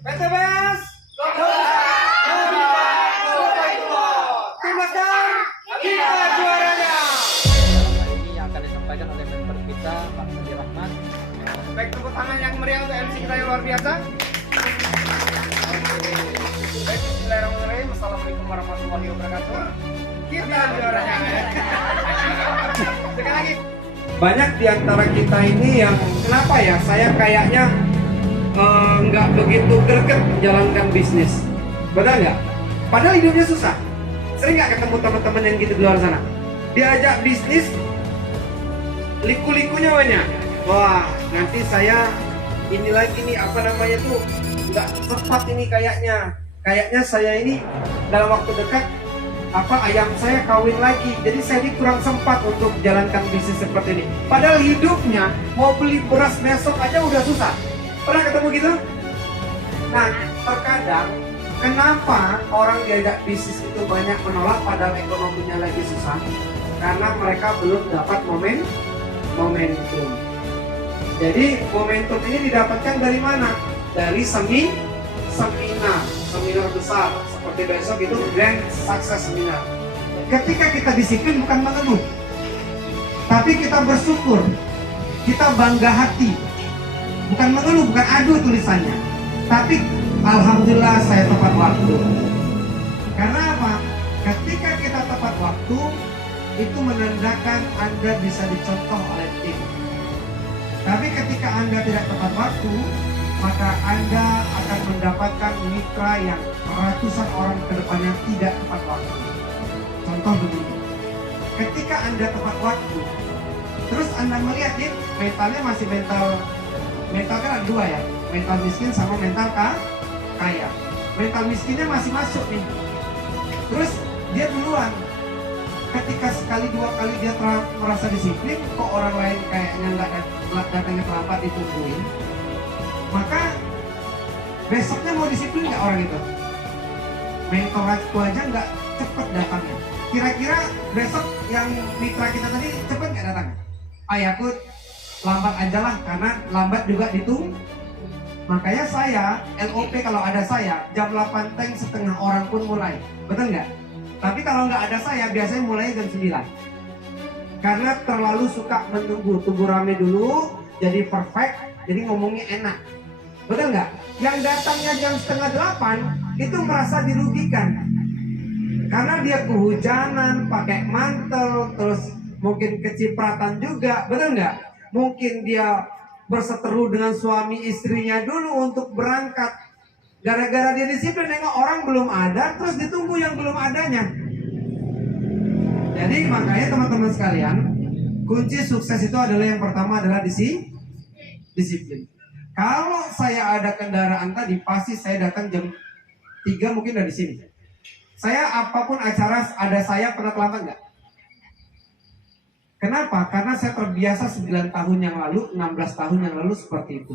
PTBS Tim Laskar kita juaranya. Ini akan disampaikan oleh member kita Pak Sandi Rahmat. Baik, tepuk tangan yang meriah untuk MC kita yang luar biasa. Baik, bismillahirrahmanirrahim. Assalamualaikum warahmatullahi wabarakatuh. Kita juaranya. Sekali lagi. Banyak di antara kita ini yang kenapa ya? Saya kayaknya nggak begitu greget menjalankan bisnis. Benar nggak? Padahal hidupnya susah. Sering nggak ketemu teman-teman yang gitu di luar sana? Diajak bisnis, liku-likunya banyak. Wah, nanti saya ini lagi nih apa namanya tuh nggak tepat ini kayaknya. Kayaknya saya ini dalam waktu dekat ayam saya kawin lagi. Jadi saya ini kurang sempat untuk jalankan bisnis seperti ini. Padahal hidupnya mau beli beras besok aja udah susah. Pernah ketemu gitu? Nah, terkadang kenapa orang diajak bisnis itu banyak menolak padahal ekonominya lagi susah? Karena mereka belum dapat momentum. Jadi momentum ini didapatkan dari mana? Dari seminar besar. Seperti besok itu Grand Success Seminar. Ketika kita disiplin bukan mengeluh, tapi kita bersyukur, kita bangga hati. Bukan mengeluh, bukan aduh tulisannya, tapi alhamdulillah saya tepat waktu. Karena apa? Ketika kita tepat waktu, itu menandakan Anda bisa dicontoh oleh tim. Tapi ketika Anda tidak tepat waktu, maka Anda akan mendapatkan mitra yang ratusan orang ke depannya tidak tepat waktu. Contoh begini, ketika Anda tepat waktu, terus Anda melihat nih, mentalnya masih mental kan ada dua ya, mental miskin sama mental kaya. Mental miskinnya masih masuk nih, terus dia duluan. Ketika sekali dua kali dia merasa disiplin, kok orang lain kayaknya nggak datangnya terlambat ditungguin, maka besoknya mau disiplin nggak orang itu? Mentor aku aja nggak cepet datangnya. Kira-kira besok yang mitra kita tadi cepet nggak datang? Aku lambat aja lah, karena lambat juga ditunggu. Makanya saya, LOP kalau ada saya, jam 8 teng setengah orang pun mulai. Betul nggak? Tapi kalau nggak ada saya, biasanya mulai jam 9. Karena terlalu suka menunggu. Tunggu rame dulu, jadi perfect, jadi ngomongnya enak. Betul nggak? Yang datangnya jam setengah 8, itu merasa dirugikan. Karena dia kehujanan, pakai mantel, terus mungkin kecipratan juga. Betul nggak? Mungkin dia berseteru dengan suami istrinya dulu untuk berangkat. Gara-gara dia disiplin, nengok orang belum ada, terus ditunggu yang belum adanya. Jadi makanya teman-teman sekalian, kunci sukses itu adalah yang pertama adalah disiplin. Kalau saya ada kendaraan tadi, pasti saya datang jam 3 mungkin dari sini. Saya apapun acara ada saya pernah terlambat nggak? Kenapa? Karena saya terbiasa 9 tahun yang lalu, 16 tahun yang lalu seperti itu.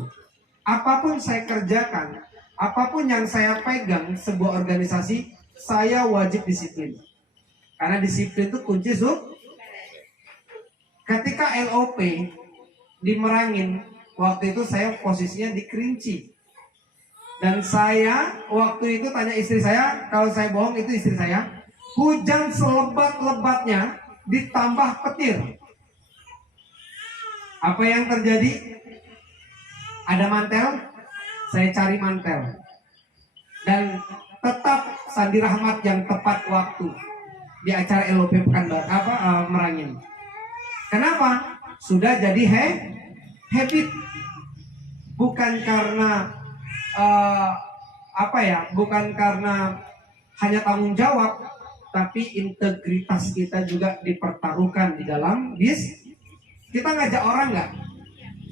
Apapun saya kerjakan, apapun yang saya pegang sebuah organisasi, saya wajib disiplin. Karena disiplin itu kunci Ketika LOP di Merangin, waktu itu saya posisinya di Kerinci. Dan saya waktu itu tanya istri saya, kalau saya bohong itu istri saya, hujan selebat-lebatnya ditambah petir. Apa yang terjadi? Ada mantel, saya cari mantel. Dan tetap Sandi Rahmat yang tepat waktu di acara LOP Pekanbaru Merangin. Kenapa? Sudah jadi habit. Bukan karena bukan karena hanya tanggung jawab, tapi integritas kita juga dipertaruhkan di dalam bisnis. Kita ngajak orang nggak?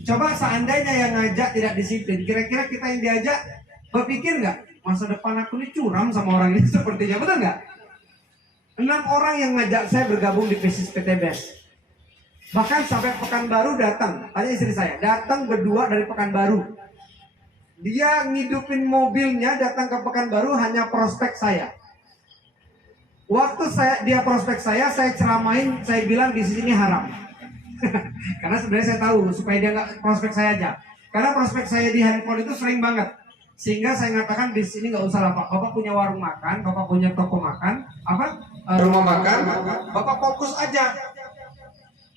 Coba seandainya yang ngajak tidak disiplin, kira-kira kita yang diajak berpikir nggak? Masa depan aku ini curam sama orang ini sepertinya, betul nggak? 6 orang yang ngajak saya bergabung di bisnis PTBS. Bahkan sampai Pekanbaru datang, tanya istri saya, datang berdua dari Pekanbaru. Dia ngidupin mobilnya datang ke Pekanbaru hanya prospek saya. Waktu dia prospek saya ceramain, saya bilang di sini haram. Karena sebenarnya saya tahu supaya dia nggak prospek saya aja. Karena prospek saya di handphone itu sering banget. Sehingga saya mengatakan di sini nggak usah lah Pak. Bapak punya warung makan, Bapak punya toko makan, rumah makan, Bapak fokus aja.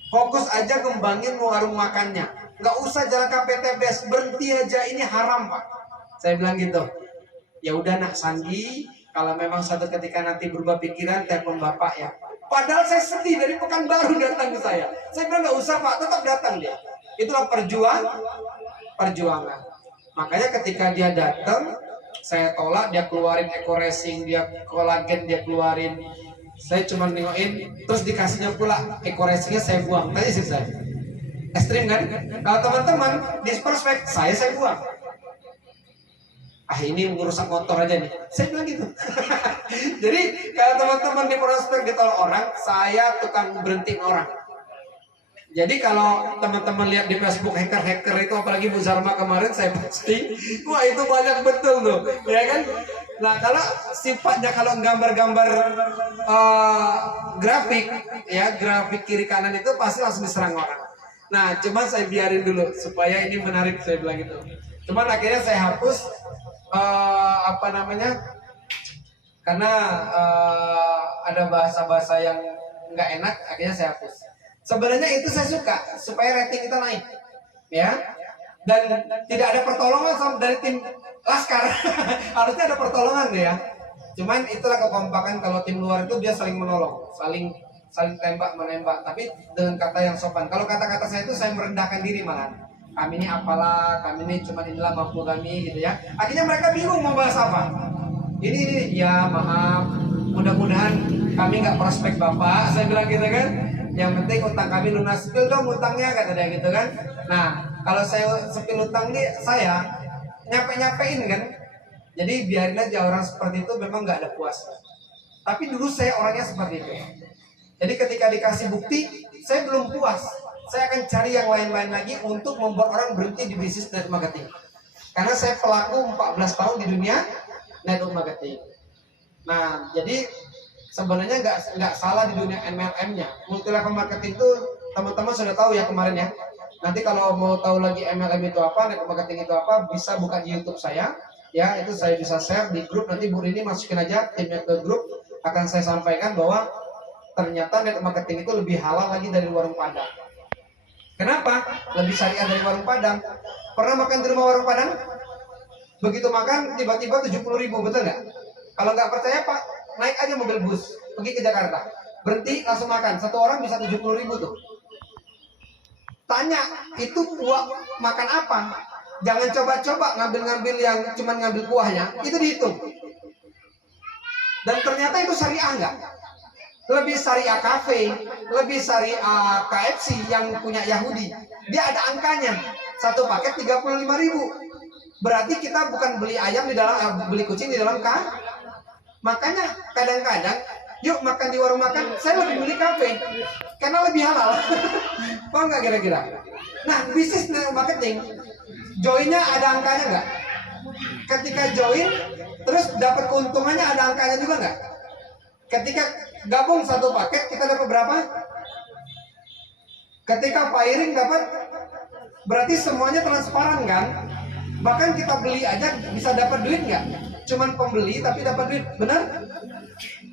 Fokus aja kembangin warung makannya. Nggak usah jalan KPTBS, berhenti aja, ini haram Pak. Saya bilang gitu. Ya udah nak Sandi, kalau memang suatu ketika nanti berubah pikiran, telepon Bapak ya. Padahal saya sedih dari Pekanbaru datang ke saya. Saya bilang nggak usah Pak, tetap datang dia. Itulah perjuangan. Makanya ketika dia datang, saya tolak, dia keluarin Eco Racing, dia kolagen, dia keluarin. Saya cuma nengokin, terus dikasihnya pula Eco Racingnya saya buang. Tanya sih saya. Ekstrim kan? Kalau teman-teman di prospek, saya buang. Ini merusak motor aja nih. Saya bilang gitu. Jadi kalau teman-teman di prospek ditolak orang, saya tukang berhentiin orang. Jadi kalau teman-teman lihat di Facebook hacker itu, apalagi Bu Zarma kemarin saya posting, wah itu banyak betul tuh, ya kan? Nah kalau sifatnya kalau gambar-gambar grafik, ya grafik kiri kanan itu pasti langsung diserang orang. Nah cuman saya biarin dulu supaya ini menarik, saya bilang gitu. Cuman akhirnya saya hapus karena ada bahasa-bahasa yang nggak enak, akhirnya saya hapus. Sebenarnya itu saya suka supaya rating kita naik, ya. Dan tidak ada pertolongan dari tim Laskar. Harusnya ada pertolongan ya. Cuman itulah kekompakan kalau tim luar itu dia saling menolong, saling tembak menembak, tapi dengan kata yang sopan. Kalau kata-kata saya itu saya merendahkan diri malah. Kami ini apalah, kami ini cuma inilah mampu kami gitu ya. Akhirnya mereka bingung mau bahas apa. Ini ya maaf, mudah-mudahan kami nggak prospek Bapak, saya bilang gitu kan. Yang penting utang kami lunas, sepil dong utangnya kata dia gitu kan. Nah kalau saya sepil utang nih saya nyapein kan. Jadi biarin aja orang seperti itu memang nggak ada puasnya. Tapi dulu saya orangnya seperti itu. Jadi ketika dikasih bukti saya belum puas. Saya akan cari yang lain-lain lagi untuk membuat orang berhenti di bisnis network marketing. Karena saya pelaku 14 tahun di dunia network marketing. Nah jadi sebenarnya nggak salah di dunia MLM-nya. Multi level marketing itu teman-teman sudah tahu ya kemarin ya. Nanti kalau mau tahu lagi MLM itu apa, network marketing itu apa, bisa buka di YouTube saya. Ya, itu saya bisa share di grup. Nanti Bu Rini masukin aja timnya ke grup. Akan saya sampaikan bahwa ternyata network marketing itu lebih halal lagi dari warung Padang. Kenapa? Lebih syariah dari warung Padang. Pernah makan di rumah warung Padang? Begitu makan tiba-tiba 70.000, betul nggak? Kalau nggak percaya Pak, naik aja mobil bus, pergi ke Jakarta, berhenti langsung makan, satu orang bisa 70.000 tuh. Tanya, itu buah makan apa? Jangan coba-coba ngambil yang cuman ngambil buahnya, itu dihitung. Dan ternyata itu syariah nggak? Lebih syariah kafe, lebih syariah KFC yang punya Yahudi. Dia ada angkanya, satu paket 35.000. Berarti kita bukan beli ayam di dalam, beli kucing di dalam Makanya kadang-kadang yuk makan di warung makan, saya lebih milih kafe karena lebih halal. Paham nggak kira-kira? Nah bisnis network marketing, joinnya ada angkanya nggak? Ketika join terus dapat keuntungannya ada angkanya juga nggak? Ketika gabung satu paket kita dapat berapa? Ketika firing dapat, berarti semuanya transparan kan? Bahkan kita beli aja bisa dapat duit nggak? Cuman pembeli tapi dapat duit, benar?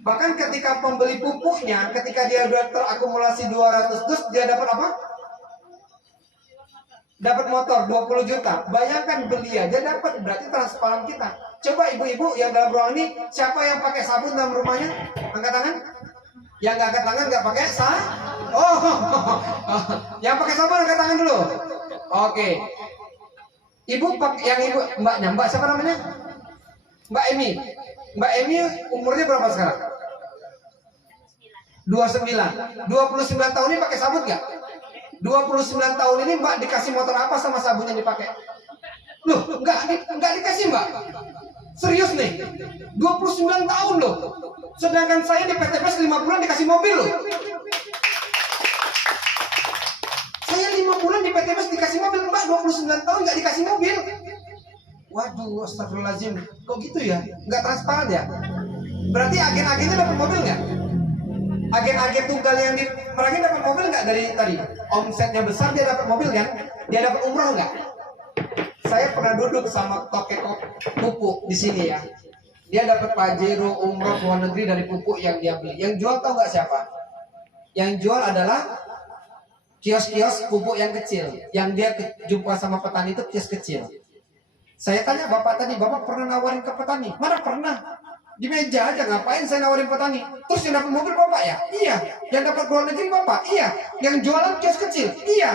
Bahkan ketika pembeli pupuknya, ketika dia udah terakumulasi 200 dus, dia dapat apa? Dapat motor 20 juta. Bayangkan beli aja dapat, berarti transparan kita. Coba ibu-ibu yang dalam ruang ini, siapa yang pakai sabun dalam rumahnya? Angkat tangan. Yang nggak angkat tangan nggak pakai yang pakai sabun angkat tangan dulu. Oke. Ibu mbaknya, mbak siapa namanya? Mbak Emi. Mbak Emi umurnya berapa sekarang? 29. 29 tahun ini pakai sabun nggak? 29 tahun ini mbak dikasih motor apa sama sabun yang dipakai? Loh, nggak dikasih mbak. Serius nih, 29 tahun loh. Sedangkan saya di PTPS 5 bulan dikasih mobil loh. Saya 5 bulan di PTPS dikasih mobil, mbak 29 tahun nggak dikasih mobil. Waduh, astagfirullahaladzim. Kok gitu ya? Nggak transparan ya? Berarti agen-agennya dapat mobil nggak? Agen-agen tunggal yang di Merangin dapat mobil nggak dari tadi? Omsetnya besar dia dapat mobil kan? Dia dapat umroh nggak? Saya pernah duduk sama tokek pupuk di sini ya. Dia dapat pajero umroh ke luar negeri dari pupuk yang dia beli. Yang jual tahu nggak siapa? Yang jual adalah kios-kios pupuk yang kecil. Yang dia jumpa sama petani itu kios kecil. Saya tanya bapak tadi, bapak pernah nawarin ke petani? Mana pernah? Di meja aja, ngapain saya nawarin petani? Terus yang dapat mobil bapak ya? Iya. Yang dapat luar negeri bapak? Iya. Yang jualan kios kecil? Iya.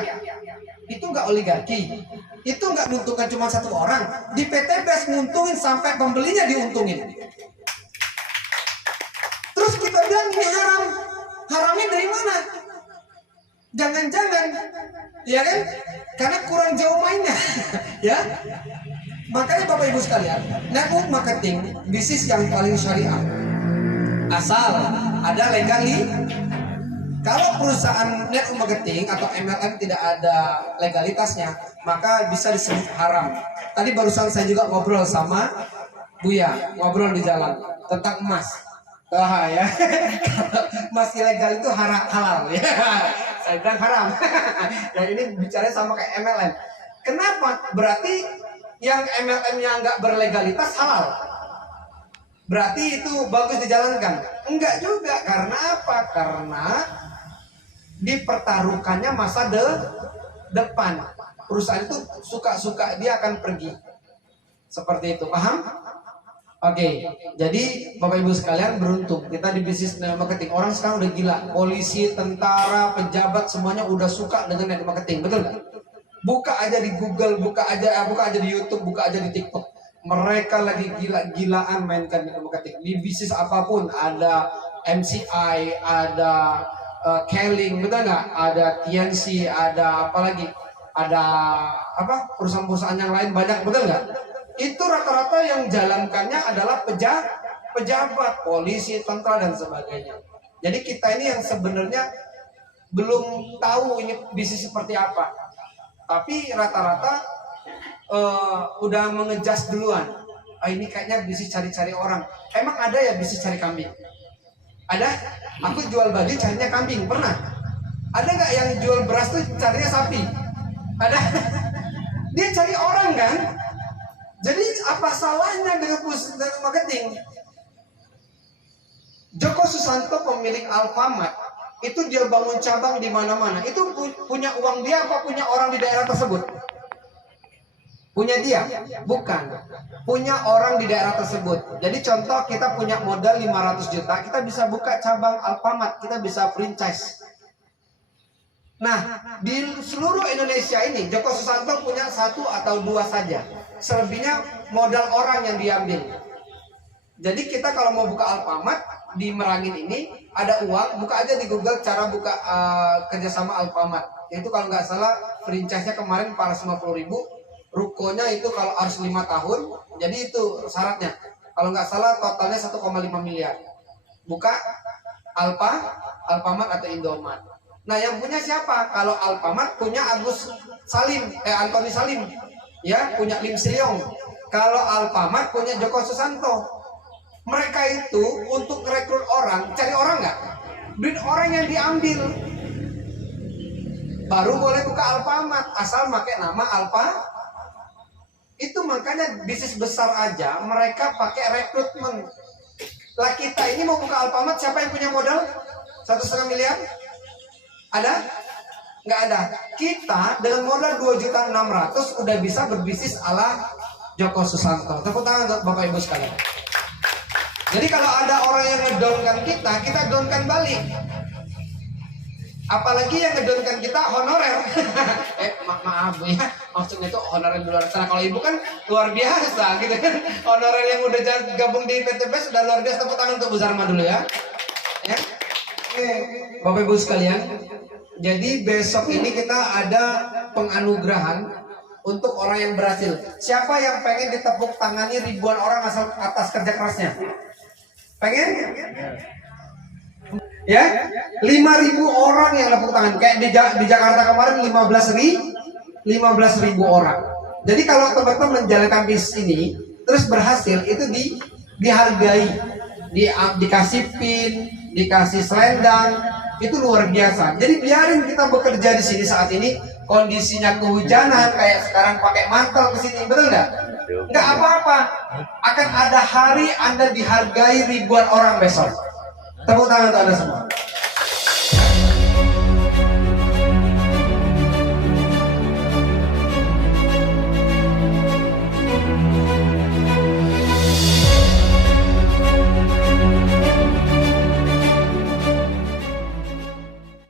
Itu nggak oligarki. Itu nggak menguntungkan cuma satu orang. Di PT BES nguntungin sampai pembelinya diuntungin. Terus kita bilang ini haram. Haramnya dari mana? Jangan-jangan, ya kan? Karena kurang jauh mainnya, ya. Makanya Bapak Ibu sekalian, network marketing bisnis yang paling syariah. Asal ada legali. Kalau perusahaan network marketing atau MLM tidak ada legalitasnya, maka bisa disebut haram. Tadi barusan saya juga ngobrol sama Buya, ngobrol di jalan tentang emas. Ya. Emas ilegal itu halal ya. Saya bilang haram. Ya ini bicaranya sama kayak MLM. Kenapa? Berarti yang MLM-nya nggak berlegalitas halal. Berarti itu bagus dijalankan? Enggak juga. Karena apa? Karena dipertaruhkannya masa depan. Perusahaan itu suka-suka dia akan pergi. Seperti itu. Paham? Oke, jadi Bapak Ibu sekalian beruntung kita di bisnis network marketing. Orang sekarang udah gila, polisi, tentara, pejabat semuanya udah suka dengan network marketing, betul nggak? Buka aja di Google, buka aja di YouTube, buka aja di TikTok. Mereka lagi gila-gilaan mainkan network marketing. Di bisnis apapun ada MCI, ada Keling, betul nggak? Ada TNC, ada apa lagi? Ada apa? Perusahaan-perusahaan yang lain banyak, betul nggak? Itu rata-rata yang jalankannya adalah pejabat, polisi, tentara dan sebagainya. Jadi kita ini yang sebenarnya belum tahu ini bisnis seperti apa. Tapi rata-rata udah mengejas duluan. Ini kayaknya bisnis cari-cari orang. Emang ada ya bisnis cari kambing? Ada? Aku jual baju carinya kambing, pernah? Ada nggak yang jual beras tuh carinya sapi? Ada? Dia cari orang kan? Jadi apa salahnya dengan marketing? Joko Susanto pemilik Alfamart itu dia bangun cabang di mana-mana. Itu punya uang dia apa punya orang di daerah tersebut? Punya dia? Bukan. Punya orang di daerah tersebut. Jadi contoh kita punya modal 500 juta, kita bisa buka cabang Alfamart, kita bisa franchise. Nah, di seluruh Indonesia ini Joko Susanto punya 1 atau 2 saja. Selebihnya modal orang yang diambil. Jadi kita kalau mau buka Alfamart di Merangin ini ada uang, buka aja di Google cara buka kerjasama Alfamart. Itu kalau nggak salah franchise-nya kemarin 450.000, rukonya itu kalau harus 5 tahun. Jadi itu syaratnya. Kalau nggak salah totalnya 1,5 miliar. Buka Alfamart atau Indomart. Nah yang punya siapa? Kalau Alfamart punya Antoni Salim. Ya, punya Lim Siliong. Kalau Alfamart punya Joko Susanto. Mereka itu untuk rekrut orang, cari orang nggak? Duit orang yang diambil. Baru boleh buka Alfamart, asal pakai nama Alfa. Itu makanya bisnis besar aja mereka pakai rekrutmen. Lah kita ini mau buka Alfamart, siapa yang punya modal? 1,5 miliar? Ada? Nggak ada. Kita dengan modal 2.600.000 udah bisa berbisnis ala Joko Susanto. Tepuk tangan untuk Bapak Ibu sekalian. Jadi kalau ada orang yang ngedownkan kita downkan balik. Apalagi yang ngedownkan kita honorer. Maaf ya, maksudnya itu honorer di luar sana. Kalau ibu kan luar biasa gitu kan. Honorer yang udah gabung di PT BES sudah luar biasa. Tepuk tangan untuk Bu Zarma dulu ya. Ya. Oke, Bapak Ibu sekalian. Jadi besok ini kita ada penganugerahan untuk orang yang berhasil. Siapa yang pengen ditepuk tangani ribuan orang asal atas kerja kerasnya? Pengen? Ya? 5.000 orang yang tepuk tangan. Kayak di Jakarta kemarin 15.000 orang. Jadi kalau teman-teman menjalankan bisnis ini terus berhasil, itu dihargai, dikasih pin, dikasih selendang. Itu luar biasa. Jadi biarin kita bekerja di sini saat ini, kondisinya kehujanan kayak sekarang pakai mantel ke sini, betul nggak? Nggak apa-apa. Akan ada hari Anda dihargai ribuan orang besok. Tepuk tangan untuk Anda semua.